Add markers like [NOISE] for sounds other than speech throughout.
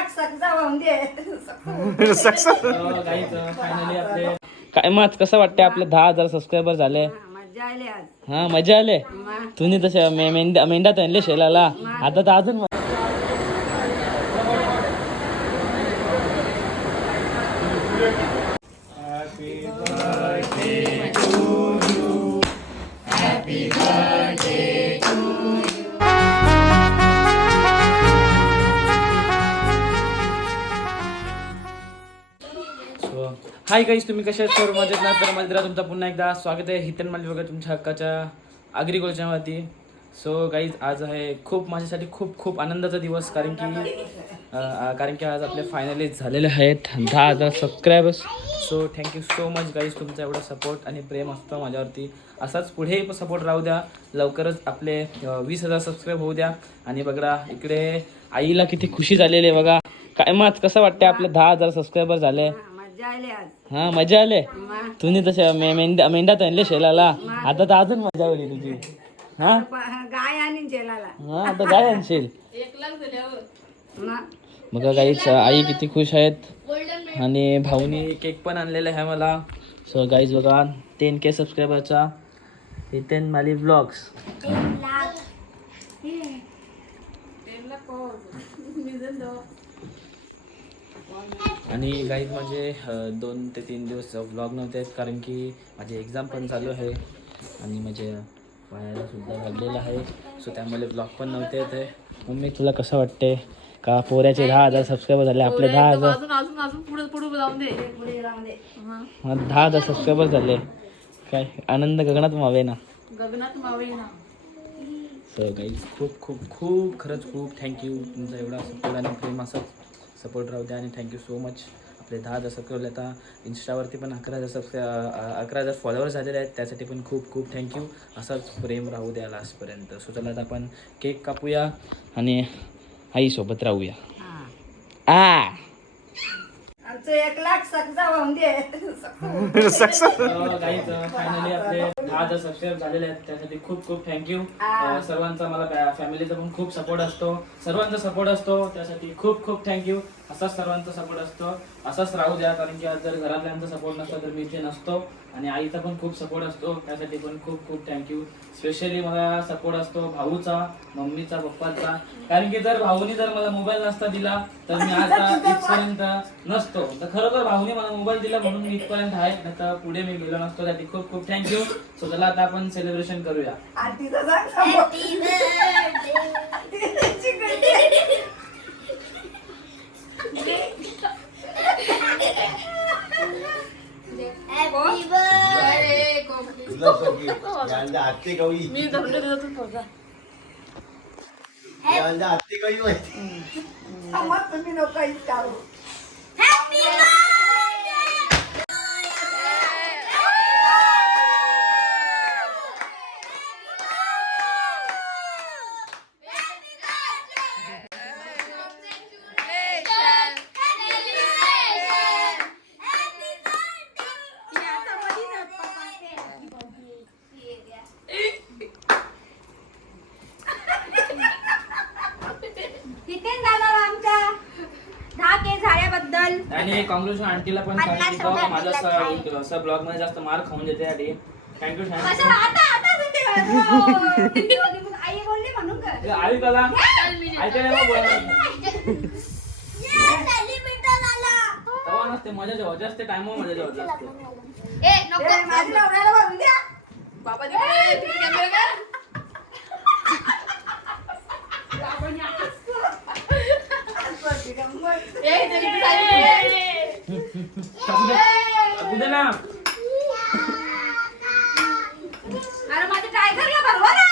[LAUGHS] काय मत? कसं वाटतं आपले? दहा हजार सबस्क्रायबर झाले. मजा आली आज. हा मजा आले. तुम्ही तसे मेंढ्यात आणले शेलाला. आता तर अजून मजा. हाय गाईज तुम्ही कशा आहेत? सर्व मजेत ना? तर मंदिरात तुमचं पुन्हा एकदा स्वागत आहे. हितन माली वगैरे तुमच्या हक्काच्या आगरी सो गाईज आज आहे खूप माझ्यासाठी खूप खूप आनंदाचा दिवस कारण की कारण की आज आपले फायनली झालेले आहेत दहा हजार subscribers so thank you so much guys तुमचा एवढा सपोर्ट आणि प्रेम असतं माझ्यावरती. असाच पुढेही सपोर्ट राहू द्या. लवकरच आपले वीस हजार सबस्क्राईब होऊ द्या. आणि बघा इकडे आईला किती खुशी झालेली आहे बघा. काय मग कसं वाटतं आपले दहा हजार सबस्क्रायबर झाले? मजा आली आज. हा मजा आले. तुम्ही तसे मे- मेंढ्या मेंढ्यात आणले शेलाला. आता तर अजून मजा आली तुझी. हा? गाय आणि हा आता काय आणशील. मग बघा गाईच आई किती खुश आहेत. आणि भाऊनी केक पण आणलेला आहे मला. सो गाईज बघा टेन के सबस्क्रायबरचा हितेन माली ब्लॉग्स आणि गाईज माझे दोन ते तीन दिवस ब्लॉग नव्हते आहेत कारण की माझी एक्झाम पण चालू आहे आणि माझे पायाला सुद्धा लागलेलं आहे. सो त्यामुळे ब्लॉग पण नव्हते येत आहे. मम्मी तुला कसं वाटते का पोऱ्याचे दहा हजार सबस्क्रायबर झाले? आपले दहा हजार दहा हजार सबस्क्रायबर झाले. काय? आनंद गगनात मावे ना गगनात मावळी ना सो गाईज खूप खूप खूप खरंच खूप थँक्यू तुमचा एवढा सपोर्ट आणि प्रेम असंच सपोर्ट राहू द्या आणि थँक्यू सो मच आपले दहा हजार सबस्क्राईब आता. इन्स्टावरती पण अकरा हजार सबस्क्राय अकरा हजार फॉलोअर्स झालेले आहेत. त्यासाठी पण खूप खूप थँक्यू असाच प्रेम राहू द्या लास्टपर्यंत सो चला आता आपण केक कापूया आणि आईसोबत राहूया. आ. आमचं एक लाख सक्सा दे. [LAUGHS] [LAUGHS] सक्सेस फायनली आपले हजार सबस्क्राईब झालेले आहेत त्यासाठी खूप खूप थँक्यू सर्वांचा मला फॅमिलीचा पण खूप सपोर्ट असतो. सर्वांचा सपोर्ट असतो त्यासाठी खूप खूप थँक्यू असाच सर्वांचा सपोर्ट असतो. असाच राहू द्या कारण की आज जर घरातल्यांचा सपोर्ट नसता तर मी इथे नसतो. आणि आईचा पण खूप सपोर्ट असतो. त्यासाठी पण खूप खूप थँक्यू स्पेशली मला सपोर्ट असतो भाऊचा मम्मीचा पप्पाचा. कारण की जर भाऊनी जर मला मोबाईल नसता दिला तर मी [LAUGHS] आता इथपर्यंत नसतो. तर खरोखर भाऊनी मला मोबाईल दिला म्हणून मी इथपर्यंत आहे. नाही तर पुढे मी गेलो नसतो. त्यासाठी खूप खूप थँक्यू सो चला आता आपण सेलिब्रेशन करूया. हत्ती कवी हत्ती कवी माहिती समोर तुम्ही लोक इतका कॉंग्रेस आंटीला पण पन्नास सांगितलं का माझा स- असं ब्लॉगमध्ये जास्त मार खाऊन देते यासाठी थँक्यू कशाला? थँक्यू आता आता करायचं? व्हिडिओ निघून आई बोलली म्हणून कर. आई कला? ऐकायला मग बोला तेव्हा नसते मजा जेव्हा जास्त टाइम मजा जेव्हा असते. ए नको. ए, माझी नवऱ्याला भरून द्या. टाकू दे ना. अरे माझ्या टायगरला भरवा ना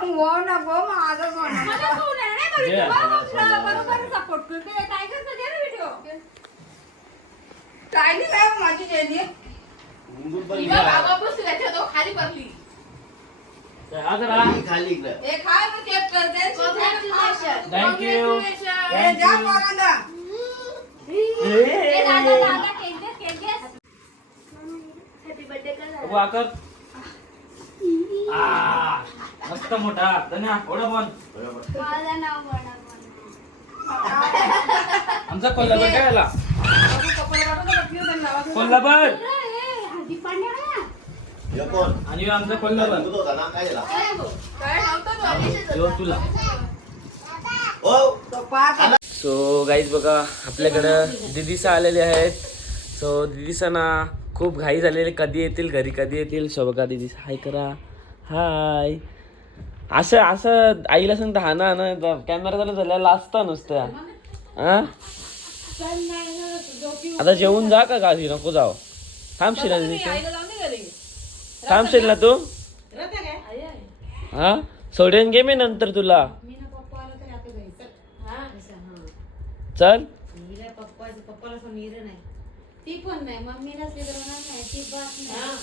हो ना गो माझं मला कोण आहे नाही दे. बरोबर बरोबर सपोर्ट करते? टायगरचा दे ना व्हिडिओ काय नाही काय माझी जेली खाली पडली आज राहा खाली इकडं. एक हाय मग केक करते. थँक्यू ए, जा पोरांना. ए दादा दादा केक दे केक दे हॅपी कर. आ, मस्त मोठा. धन्या एवढा पण माझं नाव आमचा कोल्हापूर काय आला. कोल्हापूर. हे आणि. ह्यो आमचा कोल्हापूर. ह्यो तुला. ओ तो पाच सो गाईज बघा आपल्याकडं दिदीसा आलेले आहेत. सो दिदीसा ना खूप घाई झालेले. कधी येतील? घरी कधी येतील? बघा दिदी हाय करा. हाय असं असं आईला सांगता हा ना ना कॅमेरा चालू झालेला असता नुसत्या हा? आता जेवून जा का गावी? नको जाऊ. थांबशील ना घरी. थांबशील ना? तू. हा? सोडेन घे मी नंतर तुला. चल. ती पण नाही. मम्मी नसली तर होणार नाही. ती बात नाही.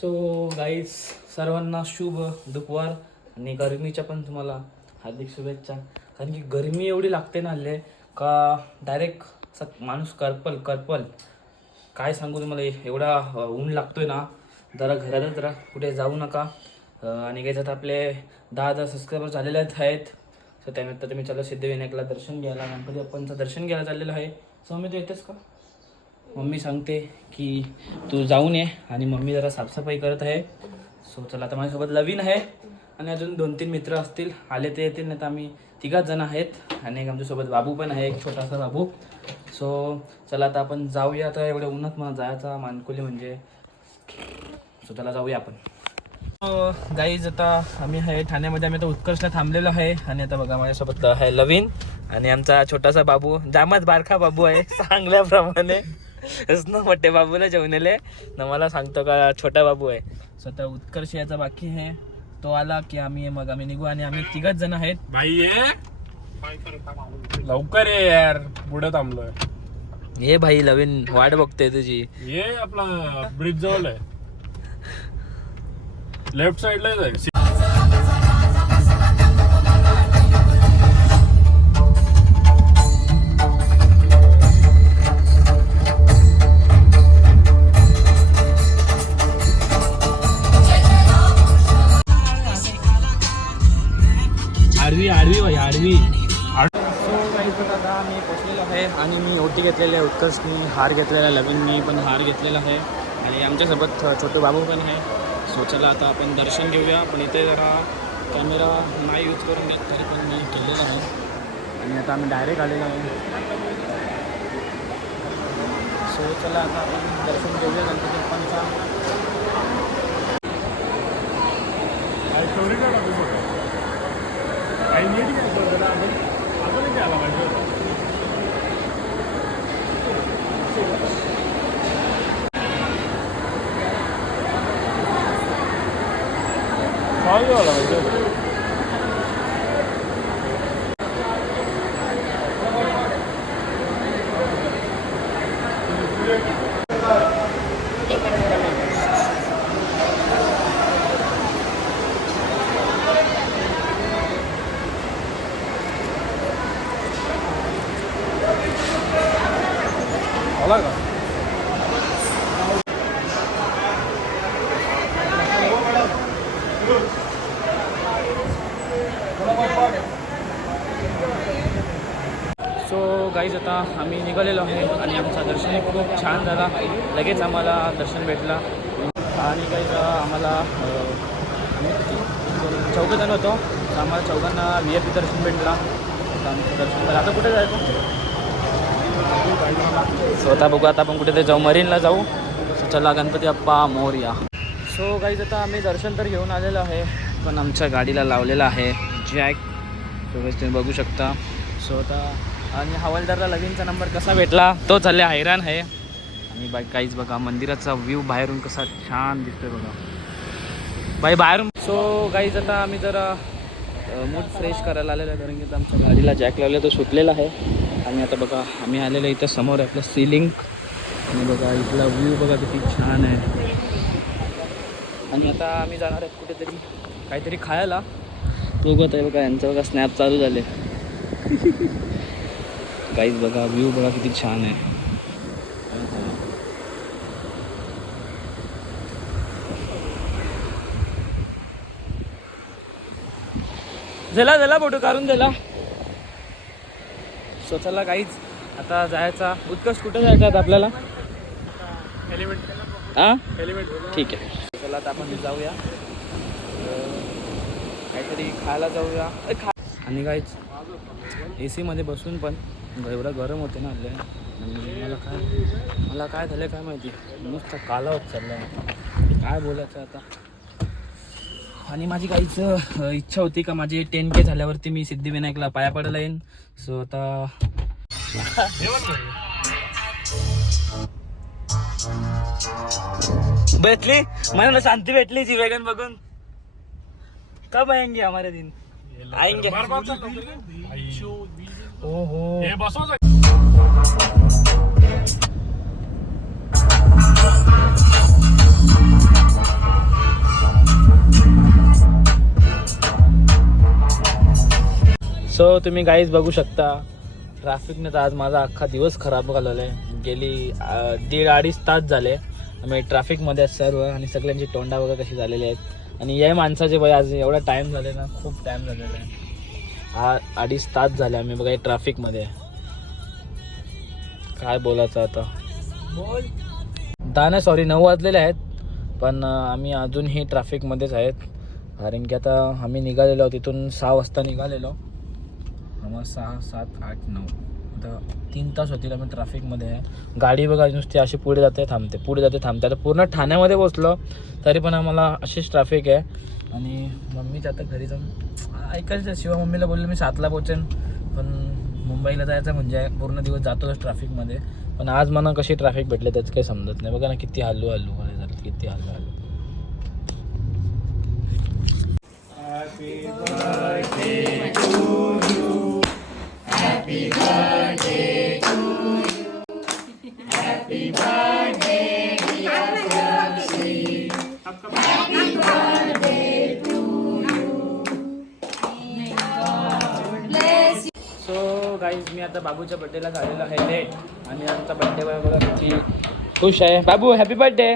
सो गाईज सर्वांना शुभ दुपार आणि गरमीच्या पण तुम्हाला हार्दिक शुभेच्छा. कारण की गरमी एवढी लागते ना हल्ले का डायरेक्ट स माणूस करपल करपल. काय सांगू तुम्हाला एवढा ऊन लागतोय ना. जरा घरातच जरा कुठे जाऊ नका. आणि काही आता आपले दहा हजार सबस्क्रायबर झालेले आहेत. सो त्यानिमित्त तुम्ही चला सिद्धिविनायकला दर्शन घ्यायला. गणपती बाप्पांचं दर्शन घ्यायला चाललेलं आहे. सो मी तू येतेस का? मम्मी सांगते की तू जाऊन ये आणि मम्मी जरा साफसफाई करत आहे. सो चला आता माझ्यासोबत लवीन आहे आणि अजून दोन तीन मित्र असतील. आले ते येतील नाही तर आम्ही तिघाच जण आहेत आणि एक आमच्यासोबत बाबू पण आहे एक छोटासा बाबू. सो चला आता आपण जाऊया. आता एवढ्या उन्हात मला जायचा मानकुली म्हणजे. सो चला जाऊया आपण. गाईज आता आम्ही आहे ठाण्यामध्ये. आम्ही आता उत्कर्षला थांबलेलो आहे. आणि आता बघा माझ्यासोबत आहे लवीन आणि आमचा छोटासा बाबू. जामच बारखा बाबू आहे [LAUGHS] सांगल्याप्रमाणे ना मोठे बाबूला जेवणेले. ना मला सांगतो का छोटा बाबू आहे. स्वतः उत्कर्ष याचा बाकी आहे. तो आला की आम्ही मग आम्ही निघू आणि आम्ही तिघच जण आहेत. भाई ये. लवकर ये यार. पुढे थांबलोय. हे भाई लवीन. वाट बघते तुझी. ये आपला ब्रिज जवळ आहे. लेफ्ट साइडला आहे आडवी आडवी भाई आडवी. आता मी पोचलेलो आहे आणि मी ओटी घेतलेली आहे उत्कर्षनी हार घेतलेला आहे लवीननी पण हार घेतलेला आहे. आणि आमच्यासोबत छोटू बाबू पण आहे. सो चला आता आपण दर्शन घेऊया. पण इथे जरा कॅमेरा नाही यूज करून घेत तरी पण मी केलेला आहे. आणि आता आम्ही डायरेक्ट आलेलो आहे. सो चला आता आपण दर्शन घेऊया गणपती बाप्पांचा. स्टोरी काय टाकू शकतो काही नीट घ्यायचं त्याला अजून अजूनही घ्यायला पाहिजे होतं. सॉरी व्हायला पाहिजे होतं. आला का सो गाईज आता आम्ही निघालेलो आहे आणि आमचा दर्शनही खूप छान झाला. लगेच आम्हाला दर्शन भेटला. आणि काही आम्हाला अं, होतो. तर आम्हाला चौघांना व्ही आय पी दर्शन भेटला. आमचं दर्शन झालं. आता कुठे जायचं? सो आता बघू. आता आपण कुठे जाऊ. मरीनला जाऊ. चला गणपती अप्पा मोरया. सो गाईज आता आम्ही दर्शन तर घेऊन आलेलो आहे पण आमच्या गाडीला लावलेला आहे जॅक. सो तुम्ही बघू शकता. सो आता आणि हवालदारला लगीनचा नंबर कसा भेटला? तो झाले हैराण आहे आणि बाई काहीच बघा मंदिराचा व्ह्यू बाहेरून कसा छान दिसतोय बघा. बाई बाहेरून सो काहीच आता आम्ही जरा मूड फ्रेश करायला आलेलो आहे कारण की आमच्या गाडीला जॅक लावले तो सुटलेला आहे. आणि आता बघा आम्ही आलेलो इथं समोर आहे आपलं सिलिंग आणि बघा इथला व्ह्यू बघा किती छान आहे. आणि आता आम्ही जाणार आहे कुठेतरी काहीतरी खायला. तो बघत आहे बघा यांचं बघा स्नॅप चालू झाले. [LAUGHS] काहीच बघा व्ह्यू बघा किती छान आहे. झाला झाला फोटो काढून दिला स्वतःला काहीच आता जायचा. उत्कर्ष कुठे जायचा आता आपल्याला? एलिमेंट ठीक आहे. चला आता आपण जाऊया. काहीतरी खायला जाऊया. खा आणि काहीच ए सीमध्ये बसून पण एवढं गरम होते ना आणि मला काय मला काय झालं काय माहिती? नुसतं काला होत चाललं आहे काय बोलायचं आता? आणि माझी काहीच इच्छा होती का माझे टेन के झाल्यावरती मी सिद्धिविनायकला पाया पडायला येईन. सो आता भेटली? मला शांती भेटली जी वेगन बघून. कब आएंगे हमारे दिन? आएंगे. हो हो हे सो तुम्ही गाईज बघू शकता ट्रॅफिकने तर आज माझा अख्खा दिवस खराब घालवला आहे गेली दीड अडीच तास झाले. आम्ही ट्रॅफिकमध्ये सर्व आणि सगळ्यांची तोंडा वगैरे कशी झालेली आहेत. आणि या माणसाचे बाई आज एवढा टाईम झाले ना खूप टाईम झालेला आहे. हा अडीच तास झाले आम्ही बघा ट्रॅफिकमध्ये काय बोलायचं आता? बोल दहा सॉरी नऊ वाजलेले आहेत पण आम्ही अजूनही ट्रॅफिकमध्येच आहेत. कारण की आता आम्ही निघालेलो तिथून सहा वाजता निघालेलो. आम्हाला सहा सात आठ नऊ. तीन तास होतील आम्ही ट्रॅफिकमध्ये आहे गाडी बघा नुसती अशी पुढे जाते थांबते पुढे जाते थांबते. आता पूर्ण ठाण्यामध्ये पोचलो तरी पण आम्हाला अशीच ट्रॅफिक आहे. आणि मम्मीच्या आता घरी जाऊन ऐकायचं शिवा मम्मीला बोललो मी सातला पोचेन पण मुंबईला जायचं म्हणजे पूर्ण दिवस जातोच ट्रॅफिकमध्ये पण आज मला कशी ट्रॅफिक भेटले त्याचं काही समजत नाही. बघा ना किती हल्लू हल्लू मला झालं किती हल्लू हल्लू सो गाईज मी आता बाबूच्या बड्डेला झालेलो आहे लेट आणि आमचा बड्डे बघा किती खुश आहे. बाबू हॅपी बर्थडे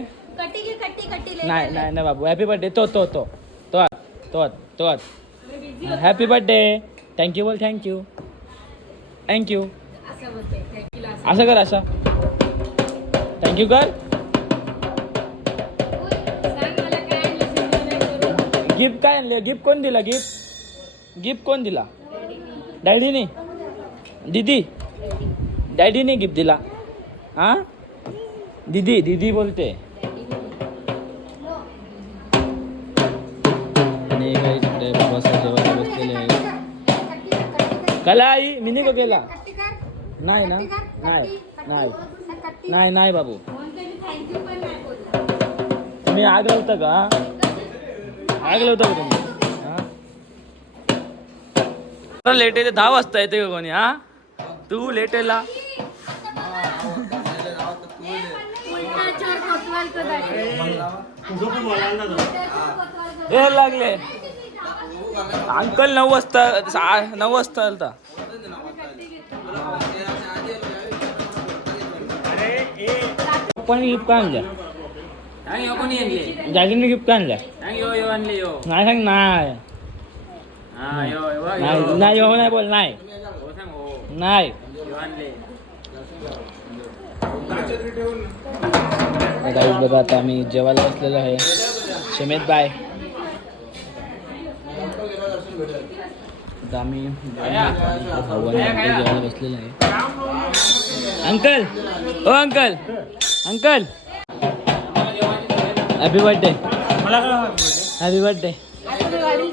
नाही नाही नाही बाबू हॅपी बर्थडे तो तो तो. तो आत, तो आत, तो. हॅपी बर्थडे थँक्यू बोल थँक्यू थँक्यू असं कर असं थँक्यू कर गिफ्ट काय आणले? गिफ्ट कोण दिला? गिफ्ट गिफ्ट कोण दिला? डॅडीने दीदी डॅडीने गिफ्ट दिला. हां? दीदी दीदी बोलते. कला आई मिनी को केला नाही ना? नाही. नाही नाही नाही. बाबू थँक्यू पण नाही बोलला तुम्ही आग लावता का? आग लावता का तुम्ही? लेट येते दहा वाजता येते का कोणी हा? तू लेट येला हे लागले. अंकल नऊ वाजता सा- नऊ वाजता आलता. पण गिफ्ट काय आणल्या? कोणी आणले. जागीने गिफ्ट काय आणल्या? सांग यो यो आणले यो. नाही सांग नाही. हा यो नाही नाही हो नाही बोल नाही. हो सांग हो. नाही. यो आणले. गाईज बघा आता आम्ही जेवायला बसलेलो आहे. सुमित बाय. आता आम्ही जेवायला बसलेलो आहे. अंकल! ओ uncle! Uncle! Happy birthday happy birthday आज तुम्ही वडील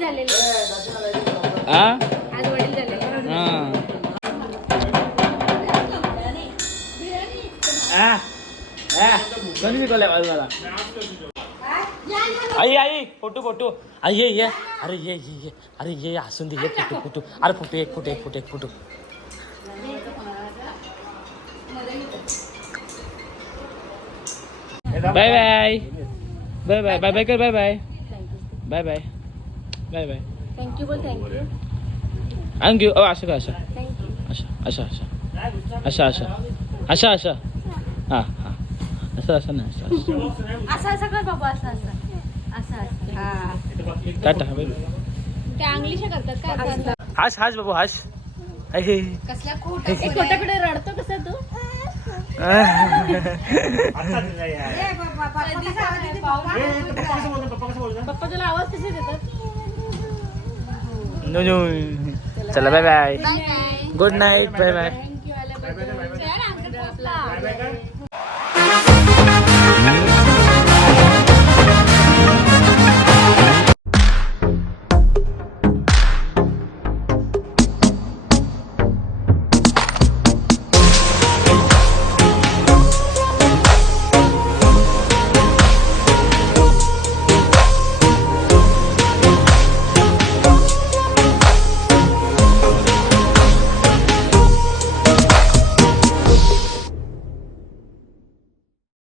हा आज वडील झालेले आई आई फोटो फोटो. आई ये ये. अरे ये ये ये. अरे ये दे ये फोटो फोटो. अरे फोटो एक फोटो एक फोटो एक photo. Bye bye bye bye bye bye कर bye bye bye bye bye bye thank you बोल थँक्यू थँक्यू ओ असं का असं अशा अशा अशा अशा अशा अशा अशा हां हां असं असं नाही असं असं. असं कर बाबा असं असं. असं असं. हा. टाटा बाय ते अंग्लिश करतात का? आता? हाश हाश बाबू हाश अहे. कसला खोटा रडतो कसा तू. ए, बाबा, बाबा, बाबा. पप्पा तुला आवाज कसे देतात? No, no. चला bye bye good night bye bye